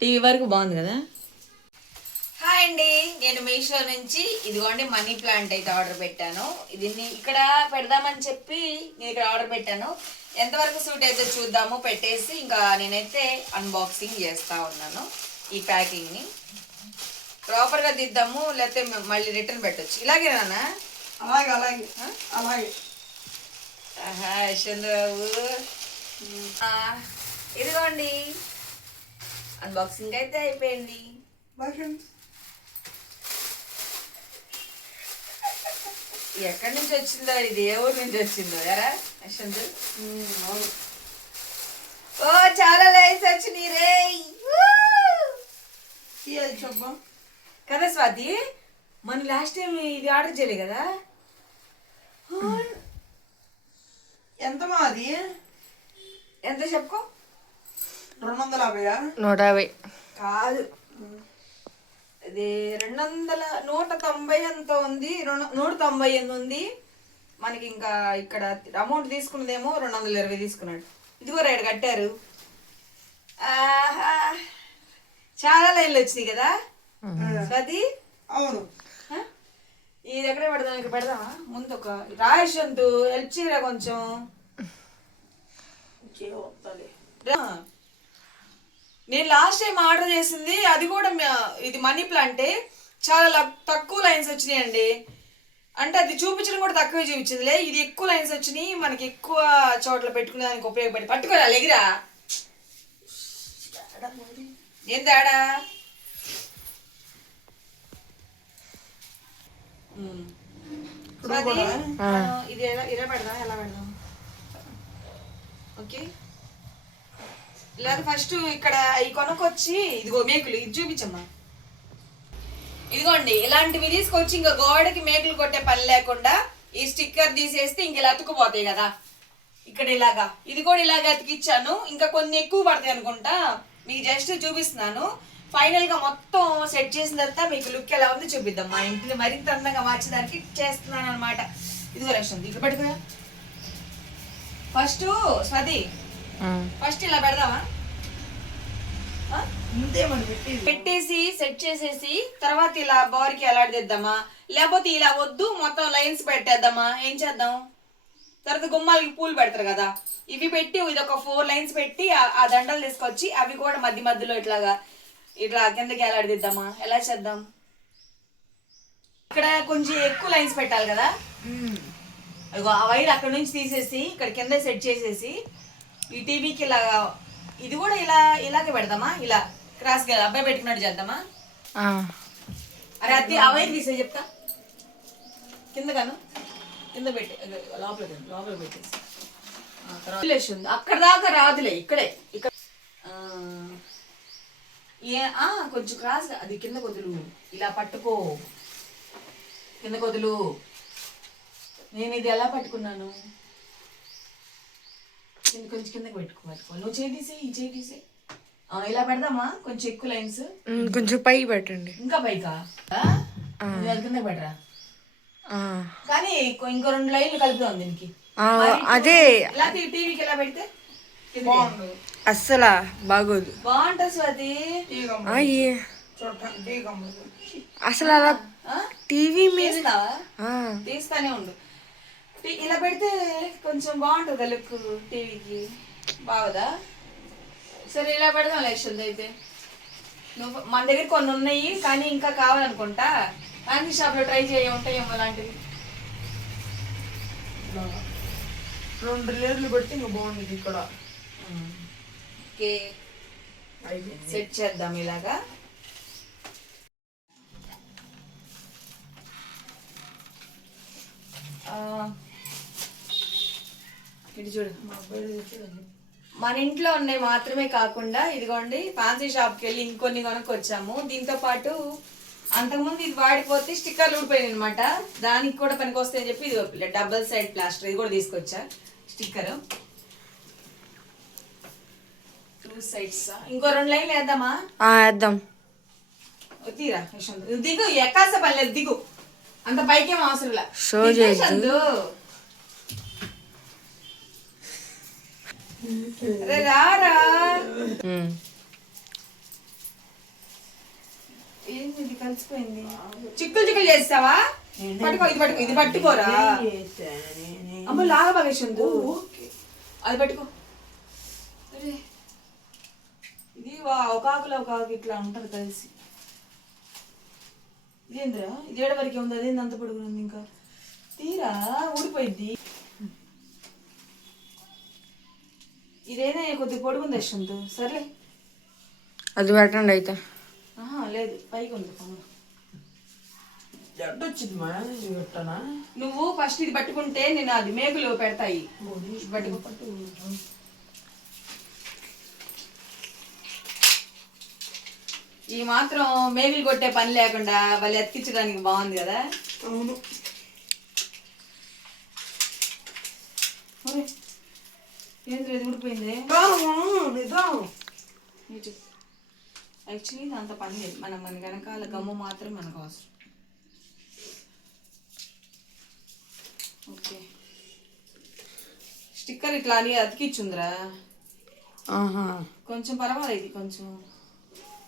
TV వరకు బాగుంది కదా? హాయ్ అండి. నేను మీషో నుంచి ఇదిగోండి మనీ ప్లాంట్ అయితే ఆర్డర్ పెట్టాను. దీన్ని ఇక్కడ పెడదామని చెప్పి నేను ఇక్కడ ఆర్డర్ పెట్టాను. ఎంతవరకు సూట్ అయితే చూద్దాము పెట్టేసి ఇంకా నేనైతే అన్బాక్సింగ్ చేస్తా ఉన్నాను ఈ ప్యాకింగ్ని. ప్రాపర్గా దిద్దాము లేకపోతే మళ్ళీ రిటర్న్ పెట్టొచ్చు. ఇలాగేనా అలాగే అలాగే. అలాగే. ఆహా యశ్వంతరావు ఆ, ఇదిగోండి. అన్బాక్సింగ్ అయితే అయిపోయింది ఫ్రెండ్స్ ఎక్కడి నుంచి వచ్చిందో ఇది ఏ ఊరు నుంచి వచ్చిందో ఎరా యశ్వంత్ ఓ చాలా లైన్స్ వచ్చినాయి రే చెప్పా కదా స్వాతి మన లాస్ట్ టైం ఇది ఆర్డర్ చేయలే కదా? ఎంత మాది? ఎంత చెప్పుకో? రెండు వందల యాభైయా నూట యాభై కాదు. ఇది రెండు వందల నూట తొంభై ఎంత ఉంది రెండు- నూట తొంభై ఎంత ఉంది. మనకి ఇంకా ఇక్కడ అమౌంట్ తీసుకున్నదేమో రెండు వందల ఇరవై తీసుకున్నాడు. ఇదిగో రేటు కట్టారు. ఆహా. చాలా లైన్లు వచ్చినాయి కదా? స్వాతి? అవును? ఇది ఎక్కడ పెడదాం ఇక్కడ పెడదామా? ముందు ఒక రాయశంతు హెల్ప్ చేయరా కొంచెం. నేను లాస్ట్ టైం ఆర్డర్ చేసింది అది కూడా ఇది మనీ ప్లాంటే చాలా తక్కువ లైన్స్ వచ్చినాయండి. అంటే అది చూపించడం కూడా తక్కువే చూపించిందిలే. ఇది ఎక్కువ లైన్స్ వచ్చినాయి మనకి ఎక్కువ చోట్ల పెట్టుకునే దానికి ఉపయోగపడి పట్టుకోరా ఎగిరా ఏం తేడా? ఇది ఎలా ఇలా పెడదాం ఎలా పెడదాం? ఓకే. లేదా ఫస్ట్ ఇక్కడ ఈ కొనుక్కొచ్చి ఇదిగో మేకులు ఇది చూపించమ్మా. ఇదిగోండి ఇలాంటివి తీసుకొచ్చి ఇంకా గోడకి మేకులు కొట్టే పని లేకుండా ఈ స్టిక్కర్ తీసేస్తే ఇంక ఇలా అతుకుపోతాయి కదా. ఇక్కడ ఇలాగా. ఇది కూడా ఇలాగ అతికిచ్చాను. ఇంకా కొన్ని ఎక్కువ పడతాయి అనుకుంటా. మీకు జస్ట్ చూపిస్తున్నాను. ఫైనల్గా మొత్తం సెట్ చేసిన తర్వాత మీకు లుక్ ఎలా ఉంది చూపిద్దాం. మా ఇంటిని మరింత అందంగా మార్చడానికి చేస్తున్నాను అనమాట ఇదిగో రక్షణ ఇక్కడ పెట్టుకురా ఫస్ట్ స్వది ఫస్ట్ ఇలా పెడదామా ఆ? ఇంతే మనం పెట్టేది పెట్టేసి సెట్ చేసేసి తర్వాత ఇలా బోర్కి ఎలాడదిద్దామా లేకపోతే ఇలా వద్దు మొత్తం లైన్స్ పెట్టేద్దామా? ఏం చేద్దాం? తర్వాత గుమ్మాలకి పూలు పెడతారు కదా. ఇవి పెట్టి ఇది ఒక ఫోర్ లైన్స్ పెట్టి ఆ- దండలు తీసుకొచ్చి అవి కూడా మధ్య మధ్యలో ఇట్లాగా ఇట్లా కిందకి ఎలాడదిద్దామా ఎలా చేద్దాం? ఇక్కడ కొంచెం ఎక్కువ లైన్స్ పెట్టాలి కదా. అదిగో ఆ వైర్ అక్కడ నుంచి తీసేసి ఇక్కడ కింద సెట్ చేసేసి ఈ టీవీకి ఇలా ఇది కూడా ఇలా ఇలాగే పెడదామా? ఇలా. క్రాస్గా అబ్బాయి పెట్టుకున్నట్టు చేద్దామా అరే అది వైర్ తీసే చెప్తా. కింద కాను. కింద పెట్టి లోపల లోపల పెట్టేసి. తర్వాత అక్కడ దాకా రాదులే ఇక్కడే ఇక్కడ. ఏ కొంచెం క్రాస్ అది కింద కొదులు. ఇలా పట్టుకో. కింద కొదులు. నేను ఇది ఎలా పట్టుకున్నాను? నేను కొంచెం కిందకి పెట్టుకో పట్టుకో. నువ్వు చేయి తీసే ఈ చేయి తీసే ఇలా పెడదామా? కొంచెం ఎక్కువ లైన్స్ కొంచెం పై పెట్టండి. ఇంకా పైకా? కిందకి పెట్టరా? ఆ. కానీ ఇంకో- రెండు లైన్లు కలుపుదాం దీనికి. ఆ, అదే. టీవీకి ఎలా పెడితే. అస్సలా బాగోదు. బాగుంటుంది స్వాతి? అసలు అలా ఆ? టీవీ మీద తీస్తానే ఉండు. ఇలా పెడితే కొంచెం బాగుంటుంది లుక్ టీవీకి? బాగుదా? సరే ఇలా పెడదాం లక్ష్యంది అయితే. నువ్వు మన దగ్గర కొన్ని ఉన్నాయి కానీ ఇంకా కావాలనుకుంటా. ఫ్యాన్సీ షాప్లో ట్రై చేయ ఉంటాయేమో అలాంటివి. రెండు లేర్లు పెడితే ఇంకా బాగుండేది ఇక్కడ. ఓకే. సెట్ చేద్దాం ఇలాగా. ఇటు చూడు. మా అబ్బాయి మన ఇంట్లో ఉన్నాయి మాత్రమే కాకుండా ఇదిగోండి ఫ్యాన్సీ షాప్కి వెళ్ళి ఇంకొన్ని కొనుక్కొచ్చాము. దీంతో పాటు అంతకుముందు ఇది వాడిపోతే స్టిక్కర్లు ఊడిపోయింది అనమాట దానికి కూడా పనికి వస్తాయని చెప్పి ఇది డబుల్ సైడ్ ప్లాస్టర్ ఇది కూడా తీసుకొచ్చా స్టిక్కర్. టూ సైడ్స్ ఇంకో రెండు లైన్లు వేద్దామా? వేద్దాం. తీరా దిగు ఎక్కాల్సిన పని లేదు దిగు. అంత పైకేం అవసరం లే Show దిగు చేయొద్దు. యశ్వంతు. అరే రారా ఉమ్. ఏంది కలిసిపోయింది? చిక్కులు చిక్కులు చేస్తావా? పట్టుకో ఇది పట్టుకో ఇది పట్టుకోరా. అమ్మ లాగా భగేష్ అది పట్టుకో. ఇది ఒక ఆకులో ఒక ఆకు ఇట్లా ఉంటది కలిసి. ఇదేంద్రా? ఇది ఏడ వరకే ఉంది? అదేంది అంత పొడుగుంది ఇంకా? తీరా ఊడిపోయింది. ఇదేనా కొద్దిగా పొడుగుంది యశ్వంత్. సర్లే. అది పెట్టండి అయితే. ఆహా లేదు. పైకి ఉంది కొమ్మ. జడ్డు వచ్చింది మా పెట్టనా? నువ్వు ఫస్ట్ ఇది పట్టుకుంటే నేను అది మేకులు పెడతాయి. పట్టుకో ఈ మాత్రం మేకులు కొట్టే పని లేకుండా వాళ్ళు ఎత్తించడానికి బాగుంది కదా. అవును. ఒరే, ఏంద్ర ఇది ఊడిపోయింది. నిదానం నిదానం యాక్చువల్లీ దాంతో పని లేదు. మనం మన వెనకాల గమ్ము మాత్రం మనకు అవసరం. ఓకే. స్టిక్కర్ ఇట్లా అని అతికిచ్చుందిరా. ఆహా. కొంచెం పర్వాలేదు ఇది కొంచెం.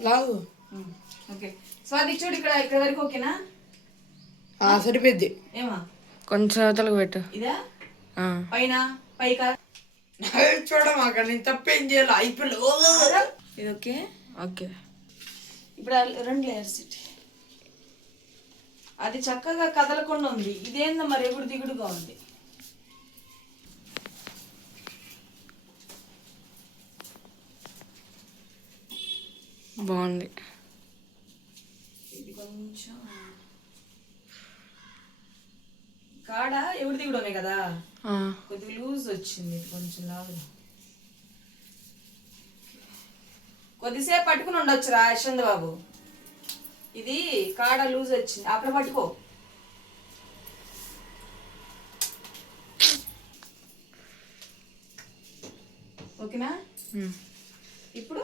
లాగు. ఓకే. స్వాతి చూడు ఇక్కడ ఇక్కడ వరకు ఓకేనా? ఆ, సరిపోద్ది ఏమా? కొంచెం అవతలకు పెట్టు. ఇదా? ఆ. పైన? పైకా? నేను తప్పేం చేయాలి? అయిపోయి ఇది ఓకే? ఓకే. ఇప్పుడు రెండు లేయర్స్. అది చక్కగా కదలకుండా ఉంది. ఇదేందో మరి ఎగుడు దిగుడుగా ఉంది. బాగుంది. ఇది కొంచెం. కాడ ఎగుడు దిగుడు ఉన్నాయి కదా. కొద్దిగా లూజ్ వచ్చింది కొంచెం లాగు కొద్దిసేపు పట్టుకుని ఉండొచ్చు రా యశ్వంత్ బాబు. ఇది కాడ లూజ్ వచ్చింది. అక్కడ పట్టుకో. ఓకేనా. ఇప్పుడు?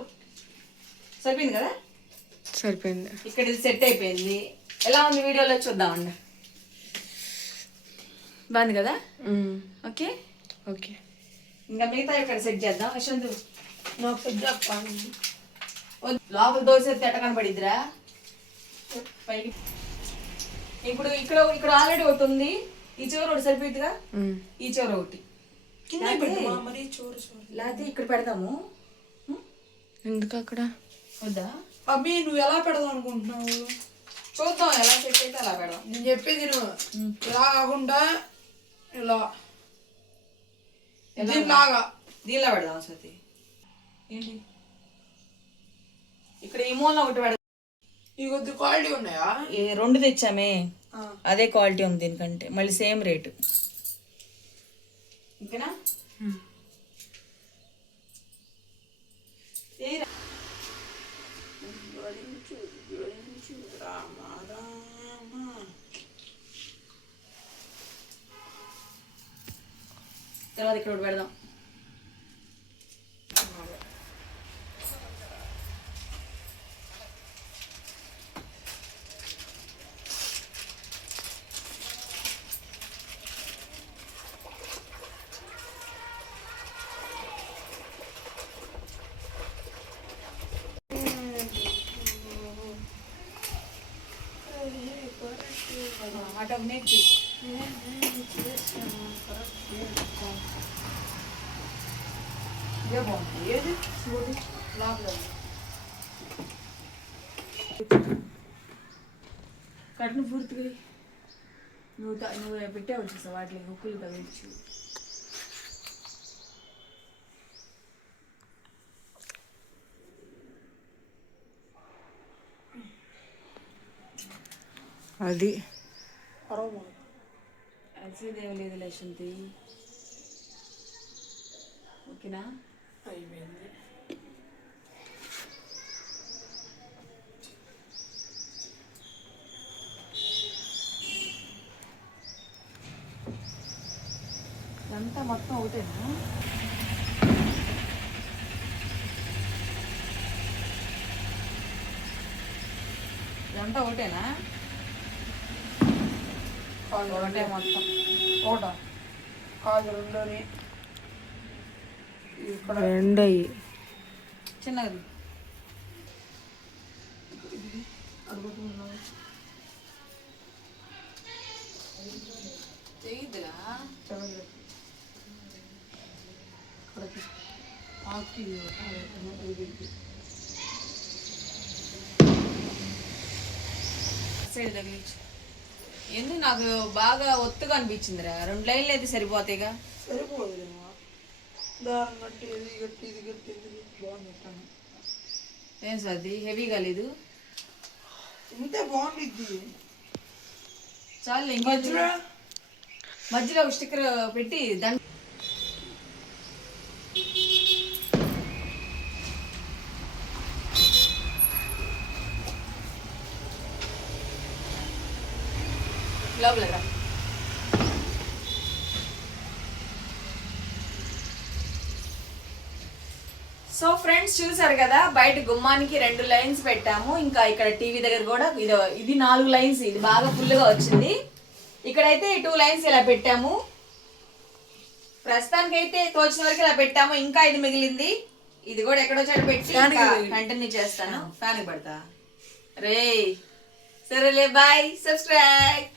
సరిపోయింది కదా? సరిపోయింది. ఇక్కడ ఇది సెట్ అయిపోయింది. ఎలా ఉంది వీడియోలో చూద్దామండి. బాగుంది కదా. ఓకే? ఓకే. ఇంకా మిగతా ఇక్కడ సెట్ చేద్దాం. యశ్వంత్ నాకు. వద్దు. లోపల దోశ ఎట్ట కనపడిద్దిరా? పైకి. ఇప్పుడు ఇక్కడ ఇక్కడ ఆల్రెడీ ఒకటి ఉంది. ఈ చివర ఒకటి సరిపోయిద్దిగా. ఈ చివర ఒకటి. లేకపోతే ఇక్కడ పెడదాము? ఎందుకు అక్కడ? వద్దా? అబ్బి నువ్వు ఎలా పెడదాం అనుకుంటున్నావు? చూద్దాం ఎలా సెట్ అయితే అలా పెడదాం. నేను చెప్పేది నువ్వు ఇలా కాకుండా ఇలా. దీనిలో పెడదాం సతి ఏంటి? ఇక్కడ ఈ మూల ఒకటి పెడదాం. ఈ కొద్ది క్వాలిటీ ఉన్నాయా? రెండు తెచ్చామే. అదే క్వాలిటీ ఉంది దీనికంటే. మళ్ళీ సేమ్ రేటు ఓకేనా? తర్వాత ఇక్కడ ఒకటి పెడదాం అటు నేర్చు ఇదే బాగుంది ఏది చూడు లోపల కట్ను పూర్తిగా నువ్వు నువ్వు పెట్టావు చూసా? వాటికి హుక్కులు తగిలించు అది. అలసిదేం లేదు లక్ష్మి ఓకేనా? అయిపోయింది. ఇదంతా మొత్తం ఒకటేనా? ఇదంతా ఒకటేనా? ఒకటే మొత్తం. ఒకట. రెండోని ఇక్కడ రెండు అయ్యి చిన్నది సైడ్ తగిలించు ఎందుకు నాకు బాగా ఒత్తుగా అనిపించిందిరా? రెండు లైన్లు అయితే సరిపోతాయిగా. సరిపోదు దారం కట్టి ఇది కట్టి ఇది కట్టి ఇది కట్టి బాగుంది పెట్టాను ఏం సర్ది హెవీగా లేదు? ఇంతే బాగుండిద్ది చాలు మధ్యలో? మధ్యలో ఒక స్టిక్కర్ పెట్టి దండ లోపల రా. సో ఫ్రెండ్స్ చూసారు కదా బయట గుమ్మానికి రెండు లైన్స్ పెట్టాము. ఇంకా ఇక్కడ టీవీ దగ్గర కూడా ఇది ఇది నాలుగు లైన్స్ ఇది బాగా ఫుల్గా వచ్చింది. ఇక్కడైతే టూ లైన్స్ ఇలా పెట్టాము. ప్రస్తుతానికి అయితే తోచిన వరకు ఇలా పెట్టాము. ఇంకా ఇది మిగిలింది. ఇది కూడా ఎక్కడో చోట పెట్టి కంటిన్యూ చేస్తాను. ఫ్యాన్ పడతా. రే సరేలే బాయ్. సబ్స్క్రైబ్